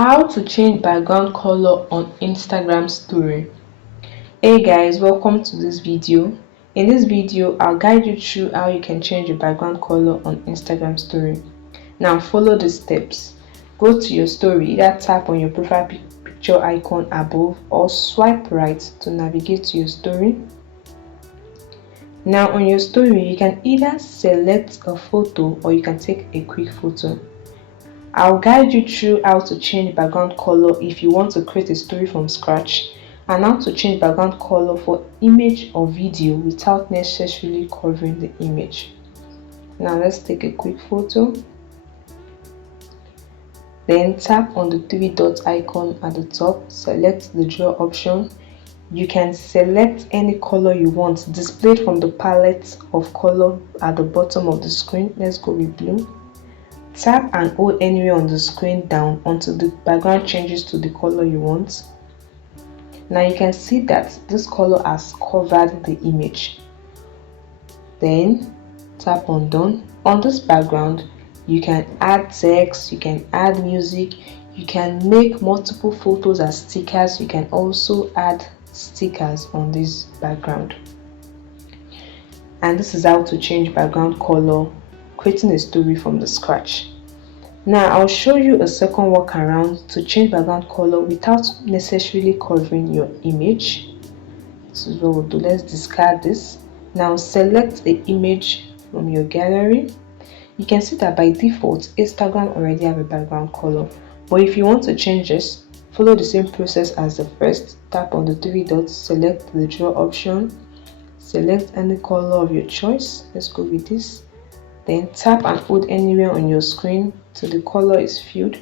How to change background color on Instagram story. Hey guys, welcome to this video. In this video, I'll guide you through how you can change your background color on Instagram story. Now follow the steps. Go to your story, either tap on your profile picture icon above or swipe right to navigate to your story. Now on your story, you can either select a photo or you can take a quick photo. I'll guide you through how to change background color if you want to create a story from scratch, and how to change background color for image or video without necessarily covering the image. Now let's take a quick photo. Then tap on the three dot icon at the top, select the draw option. You can select any color you want displayed from the palette of color at the bottom of the screen. Let's go with blue. Tap and hold anywhere on the screen down until the background changes to the color you want. Now you can see that this color has covered the image. Then tap on done. On this background, you can add text, you can add music, you can make multiple photos as stickers, you can also add stickers on this background. And this is how to change background color, creating a story from the scratch. Now I'll show you a second workaround to change background color without necessarily covering your image. This is what we'll do. Let's discard this. Now select the image from your gallery. You can see that by default Instagram already have a background color, but if you want to change this, follow the same process as the first. Tap on the three dots, select the draw option, select any color of your choice. Let's go with this. Then tap and hold anywhere on your screen till the color is filled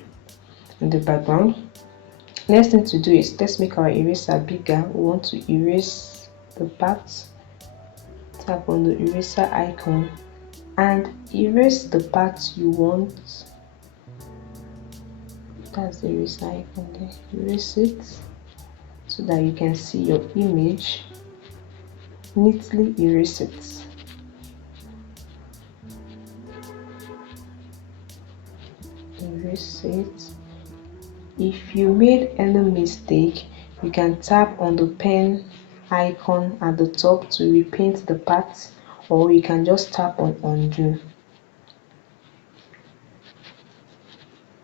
in the background. Next thing to do is let's make our eraser bigger. We want to erase the parts. Tap on the eraser icon and erase the parts you want. That's the eraser icon there. Erase it so that you can see your image. Neatly erase it. Erase it. If you made any mistake, you can tap on the pen icon at the top to repaint the parts, or you can just tap on undo.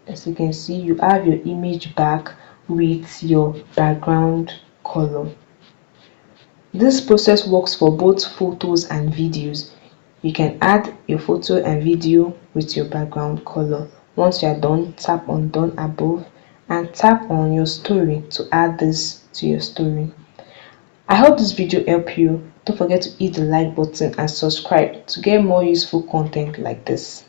As you can see, you have your image back with your background color. This process works for both photos and videos. You can add your photo and video with your background color. Once you are done, tap on done above and tap on your story to add this to your story. I hope this video helped you. Don't forget to hit the like button and subscribe to get more useful content like this.